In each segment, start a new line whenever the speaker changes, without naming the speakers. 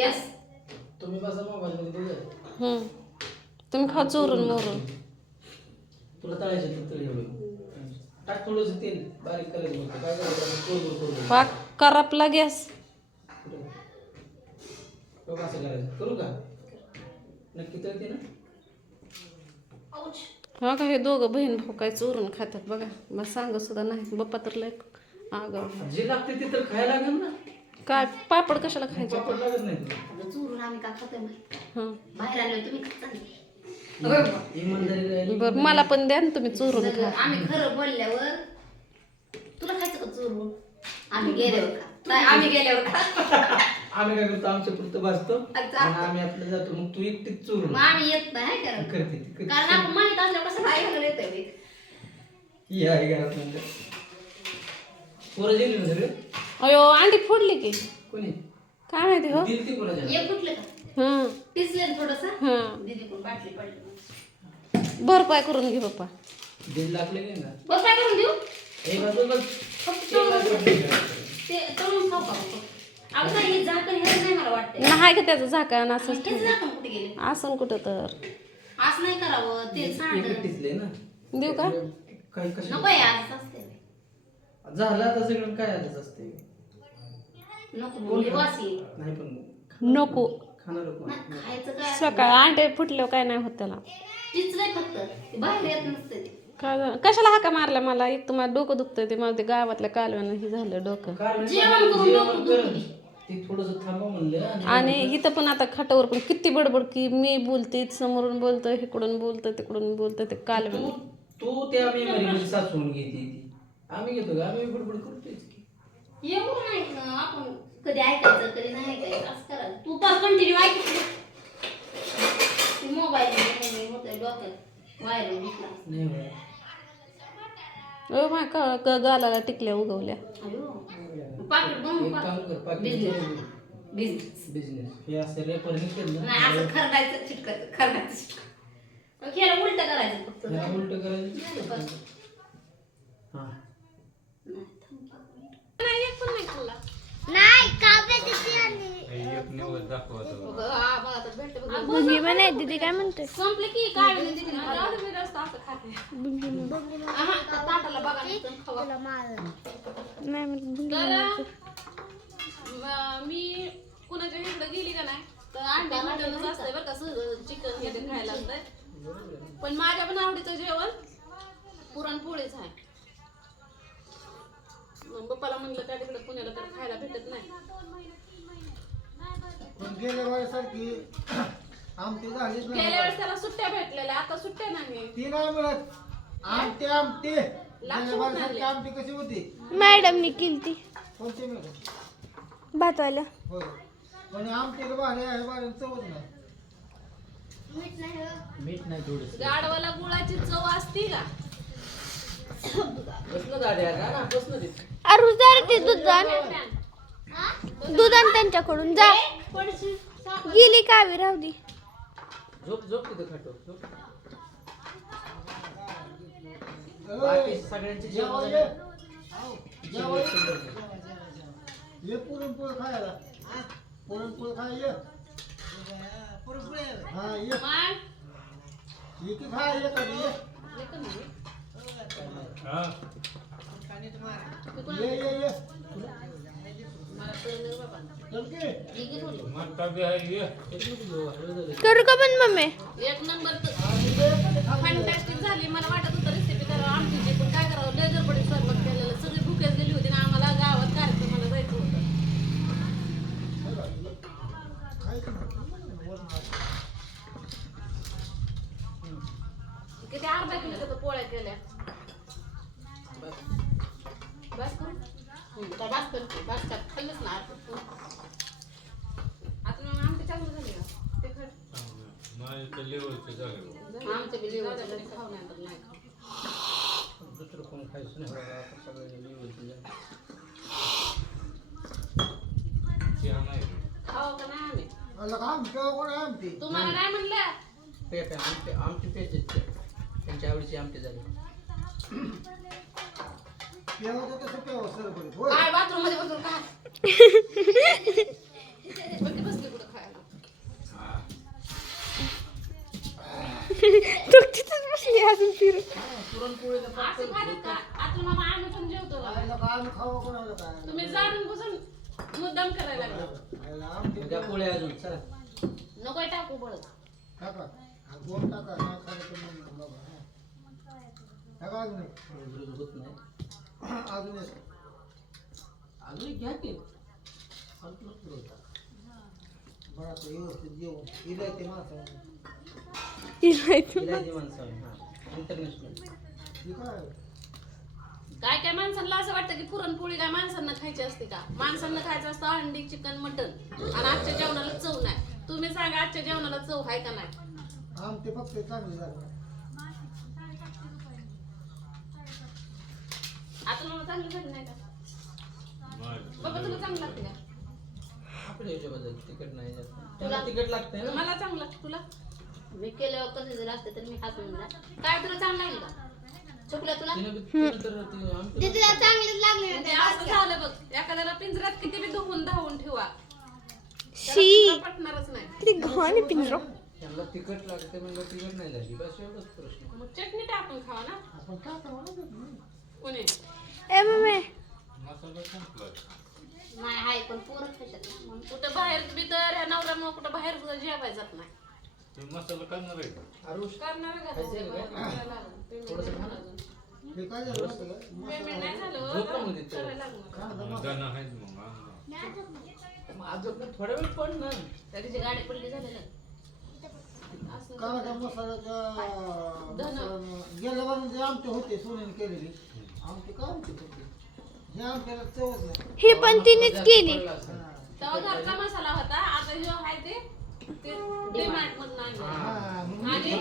Gas
तुम्ही बसा mobile मध्ये बघा
हम्म. तुम्ही खा चोरून मोरून.
तुला तळायचे तर तळी एवढं. टाक थोडंसं तेल. बारीक करायचं काय करायचं?
करापला गॅस.
कुठं? बघ असं करायचं. करू का? नक्की तळते ना?
हा का? हे दोघं बहीण भाऊ काय चोरून खातात बघा. मग सांग सुद्धा नाही बाप्पा तर लय अगं
जे लागते ते तर खायला लागेल ना.
काय पापड कशाला खायचे?
पापड लागत नाही तुला.
आता चोरून आम्ही का खातोय माहिती
हं.
बाहेर आलो तुम्ही खात नाही.
इमानदारी राहिली
बरं मला पण द्या ना तुम्ही चोरून खा.
आम्ही खरं बोलल्यावर तुला खायचं का चोरून? आम्ही गेल्यावर खा. नाही आम्ही गेल्यावर खा.
आम्ही काय करतो आमच्या पुरतं भाजतो
अच्छा.
आणि आम्ही आपलं जातो. मग तू एकटीच चोरून
मग आम्ही येत नाही कारण
करते ती करते.
कारण आपण माहीत असल्यावर कसं घालून येतोय मी.
ही आहे घरात म्हणजे. पोरं दिली ना सगळे?
अयो अंडी फोडली की?
कोणी?
काय माहिती हो?
दिली ती कोणाच्या?
ये कुठलं का?
हं.
पिसले थोडस?
हं.
दीदी कोण बाटली पडली.
भरपाय करून घे पप्पा.
दीड लागले नाही ना
बस काय करून देऊ?
एक बाजू बस.
फक्त
एक बाजू वाटली का?
ते तळून खाऊ का अगं नाही, हे झाकण हे नाही मला वाटतंय.
नाही का त्याचं झाकण असंच
हेच
ठेव.
झाकण कुठे गेले?
असं कुठं तर.
असं नाही करावं ते सांड.
एक टिचले ना.
देऊ का?
काही कशी
नको आहे आज असते
झालं आता सगळं काय आलंच असते
नको वास येईल
नाही पण
नको.
खाणार कोण
नाही, खायचं काय?
सकाळ अंडे फुटल्यावर काय नाही होत त्याला.
चिचलंय फक्त. ते बाहेर येत नसतं ते.
काय झालं? कशाला हाका मारला मला? एक तुम्हाला डोकं दुखतंय ते मला ते गावातल्या कालव्यानं हे झालं डोकं.
कारण
जेवण करून
जेवण
डोकं
कर.
दुखू
ते थोडस थांबा म्हणलं आणि
आणि इथं पण आता खाटावर पण किती बडबड की मी बोलते समोरून बोलतोय इकडून बोलतोय तिकडून बोलतोय ते कालव्यानं
तू त्या मेमरीमध्ये साचवून घेते ती. आम्ही घेतो का आम्ही बडबड करतोच
एवढं नाही ना, आपण कधी ऐकायचं कधी नाही ऐकायचं असं करायचं. तू पण कंटिन्यू ऐकतो मोबाईल होतंय डोक्यात. व्हायरल
नाही.
ओ मा का क- गालाला टिकल्या उगवल्या.
अयो. पाकिट बनवून
एक काम कर पाकिट
बिझनेस
बिझनेस हे असं रेपर केलं
नाही असं खरडायचं चिटकायचं खरडायचं चिटकायचं. मग ह्याला उलट करायचं फक्त.
उलट करायचं हा
मुलगी म्हणे दीदी काय म्हणते?
संपले की काय नाही मी.
नाही. म्हणते
कुणाच्या इकडे गेली का नाही तर अंडे मटनच असतंय बरं का सहज चिकन खायला असतंय. पण माझ्या पण आवडीचं जेवण पुरणपोळीच आहे. पप्पाला म्हणलं त्या तिकडे पुण्याला तर खायला भेटत नाही.
पण गेल्या वेळेसारखी आमटी झालीच नाही.
गेल्या वेळेस त्याला सुट्ट्या भेटलेल्या आता सुट्ट्या नाही
ती नाही मिळत. आमटे आमटे. गेल्या वेळेसारखी आमटी कशी होती?
मॅडमनी केली ती
कोणती मिळत पण आमटीला भारी आहे भारी चवच नाही.
मीठ नाही थोडस.
गाडवाला गुळाची चव असती का?
ना
अरे जरा ते दूध आण दूध आण त्यांच्याकडून जा गेली कावी राहू दे
झोप झोप तिथं खातो झोप बाकी सगळ्यांचे जेवण
जेवा ये.
झालं.
जेवा ये.
शिल्लक शिल्लक.
ये पुरणपोळ खायला पुरणपोळ खाय ये हा ये
मग
ये की खाय ये कधी ये ये ये ये. चल की
करू का पण मम्मी?
एक नंबर
दुसरं कोण खायचं नाही बाबा, आपण सगळे निवडते जा.
खाऊ का नाही आम्ही
अला का आमटी कोण आहे आमटी
तुम्हाला नाही म्हणलं
पे पे आमटे आमटे पेचे त्यांच्या आवडीची आमटे झाली
पेवायचं तसं पेवा सर
काय बाथरूम मध्ये बसून काय तुकटीतच बसली
अजून
फिरून? असं खातात का
आता मामा आम्ही
पण जेवतो का तुम्ही जाणून बसून मुद्दाम करायला लागला. उद्या पोळे अजून चला.
नको टाकू बळत अजून होत नाही
अजून एक.
घ्या की. संतुलन होता
बरं आता व्यवस्थित जेवण इलाय ते माणसं काय
काय माणसांना असं वाटतं की पुरणपोळी काय माणसांना खायची असते का? माणसांना खायचं असतं अंडी चिकन मटन. आणि आजच्या जेवणाला चव नाही. तुम्ही सांगा आजच्या जेवणाला चव आहे का नाही?
आमटे फक्त चांगले झाले.
आता मला चांगलं झालं नाही का? बाबा तुला चांगलं लागते का?
आपल्या तिकट नाही जास्त. त्याला तिकट लागतंय ना?
मला चांगलं लागतं. तुला?
मी केल्यावर कधी जर असते तर मी हसून जा काय तुला चांगलं लागलं का? चुकलं तुला?
ते आमटी
तिला चांगलेच लागले
ते असं झालं बघ. एखाद्याला पिंजऱ्यात किती बी धुवून धावून ठेवा.
शी.
पटणारच नाही.
किती घाण पिंजरा.
त्यांना तिखट लागते म्हणजे तिखट नाही झाली बस एवढंच प्रश्न.
मग चटणी टाकून खावा ना.
आपण काय करणार
कोणी?
ए मम्मी.
नाही आहे पण पोरं खातात ना म्हणून.
कुठं बाहेर बी तर ह्या नवऱ्यामुळे कुठं बाहेर सुद्धा जेवायला जात नाही.
आरुष
करणार आहे का
खायचंय का काय?
करायला लागलं. पेमेंट
थोडंसं
नाही
खा ना.
झालं अजून.
हे काय झालं माहिती आहे का?
पेमेंट नाही झालं
झोप ना मग तिथे.
करायला लागलं.
मग आज झोपणं थोडा वेळ पण ना
त्या दिवशी गाडी पडली झालेलं
असं
मसाल्यानं गेल्या बाजून जे आमटे होते सोन्याने केलेले आमटे काय आमटे होते हे आमट्याला चवच नाही
ही पण तिनेच केली.
हा.
तेव्हा घरचा मसाला होता आता जो आहे ते ते डिमांड मधून आणला
हा, मग
आणि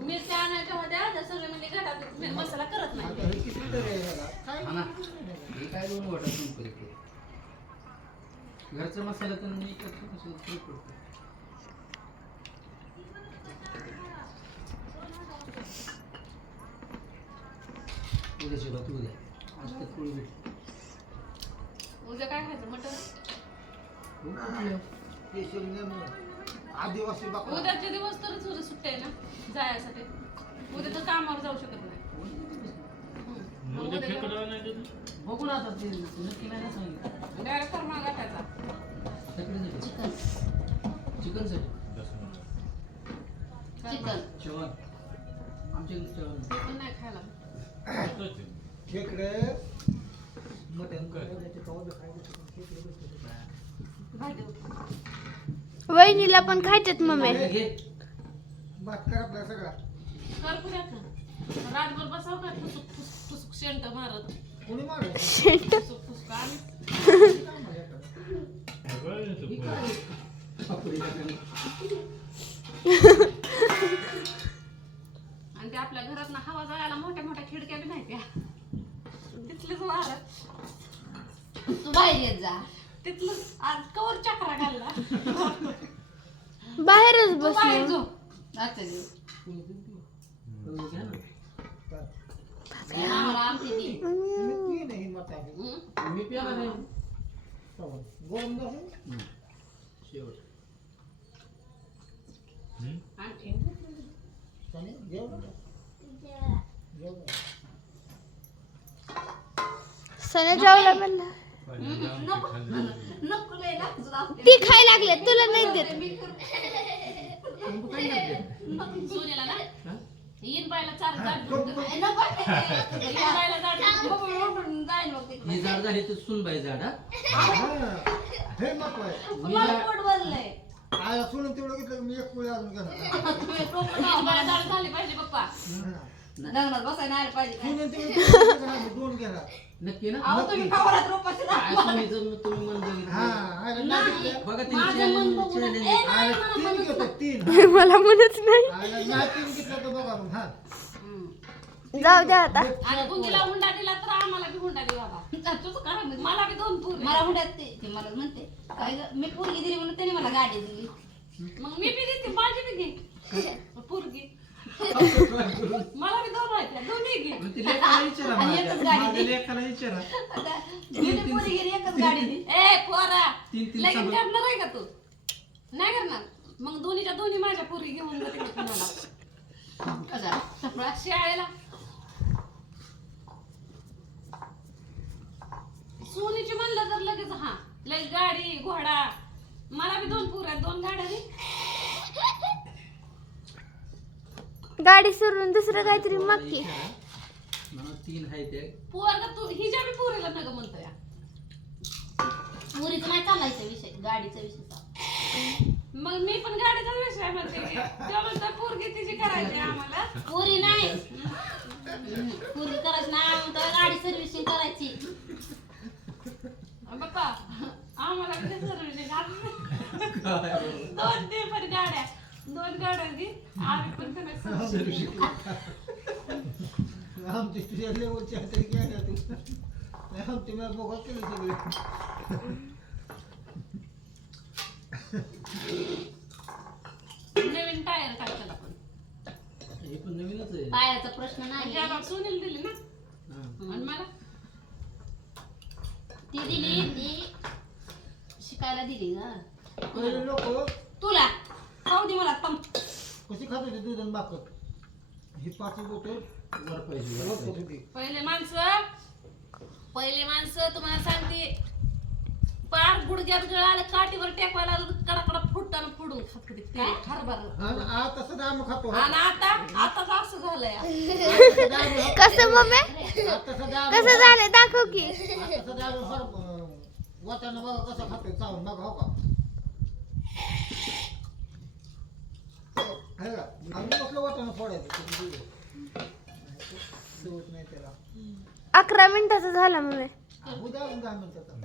मिरच्या आणायच्या होत्या त्या सगळे म्हणजे घरात मी मसाला करत नाही
आता हे किती लिटर आहे ह्याला? काय
हा ना. हे काय दोन वाटत. घरचा मसाला तर मी करतो तरी करतो. उद्या शिवा तू उद्या आज तर पोळी भेटली
उद्या काय खायचं मटन
हो, कुठलं?
स्पेशल नेमून आदिवासी बाकरा
उद्याचे दिवस तरच उद्या सुट्टे आहे ना जायसाठी. उद्या तर कामावर जाऊ शकत नाही. मग उद्या
बघू ना आता ते नक्की नाही ना सांगितलं.
डायरेक्ट फर्मा गाठायचा
चिकन. चिकनसाठी
चिकन.
जेवण आमच्या जेवण
ते पण नाही खायला.
खेकडे. मटण.
भाजी.
वहिनीला पण खायच्यात मम्मी.
रातभर बसाव का? फुसुक फुसुक फुसुक शेंट मारत. फुसुक फुसुक आणि
ही
ते आपल्या घरात ना हवा जायला मोठ्या मोठ्या खिडक्या बी नाही त्या. तिथलेच वारत
तू बाहेर येत जा.
तिथलं आज कवर चक्रा घालला.
बाहेरच
हं?
जेवण?
सने जेवला म्हणला. ती खाय लागले तुला नाही देत?
सोन्याला ना? येईन बायला चार
झाड झाली तर सुनबाई झाड हा?
आहे
मी
आया सोडून तेवढं घेतलं की मी एक पोळी अजून घेणार.
झाली पाहिजे पप्पा.
हा.
लग्नात बसायला आलं पाहिजे.
दोन
नक्की ना?
अहो तुम्ही कवरात रोपाशी
काय
राहा.
सुनीचं तुम्ही मन बघितलं.
हा आयला नाही घेतलं.
बघा तिने
माझं
challenge-
मन बघून-
challenge-
ए, नाही,
आयला
मला
तीन
म्हणत
घेतो
नाही.
तीन.
मला म्हणत नाही.
आयला नाही तीन घेतलं तर बघा मग हा.
जाऊ द्या आता.
आणि गुंगीला हुंडा दिला तर आम्हाला बी हुंडा दे बाबा
तुझं काय म्हणजे?
मला बी दोन पूर
मला म्हणतात ते ते मला म्हणते. काय गं, मी पोरगी दिली म्हणून त्याने मला गाडी दिली.
मग मी बी देते माझी बी घे. पोरगी. मला बी दोन आहेत दोन्ही घे.
मग ती लेकाला विचारा
आणि
माझ्या.
एकच गाडी
माझ्या. लेकाला विचारा.
गेली पोरगी गेली, एकच गाडी दिली
ए पोरा
तीन- तीन
लगीन
सगळं.
करणार आहे का तू? नाही करणार. मग दोन्हीच्या दोन्ही माझ्या पोरी घेऊन जाते मी तुम्हाला.
कसा सपळा
शाळेला. सोनीची म्हणलं तर लगेच हा. लय गाडी घोडा. मला बी दोन पूर आहेत दोन गाड्या रे.
गाडी सोडून दुसरं काहीतरी मागकी
मला तीन आहे ते.
पोरगा तू हिच्या बी पोरीला नका म्हणतो या
पुरीचं नाही चालायचा विषय गाडीचा विषय.
मग मी पण गाडीचा विषय म्हणते. की तेव्हा म्हणतो पोरगी तिची करायची आम्हाला.
पुरी नाही. पुरी करायची नाही म्हणतो गाडी सर्व्हिसिंग करायची.
बाप्पा आम्हाला सर्व्हिसिंग? दोन ते पण गाड्या. दोन गाड्या घे आम्ही पण.
आमची तुझ्या लेवलची काय नाही तू आमची मी बोगा केली सगळे.
नवीन टायर टाकतात आपण.
हे पण नवीनच आहे.
पायाचा प्रश्न नाही.
त्याला सोनील दिली ना?
हा.
आणि मला?
ती दिली ती शिकायला दिली ग.
पहिले लोक
तुला? खाऊ दे मला तम
कशी खात होते दूध आणि भाकर? ही पाच बोट
वर पाहिजे. वर.
होती
पहिले माणसं पहिले माणसं तुम्हाला सांगते. पार गुडघ्यात गळाला काठीवर टेकवायला कडकडा फुटताना फोडून खात होते ते. हरभरा.
आणि आज तसं आम्ही खातो.
आणि आता आता असं झालंय.
खातो.
कसं मम्मी? झालं दाखव की.
आता वाटाणा बघा कसं खातोय. चावून बघा हो का? आहे का? आम्ही कसलं वाटाणा फोडायचं तुम्ही दिलं. सवत नाही त्याला
अकरा मिनिटाचं झालं
उद्या दहा मिनिटाचा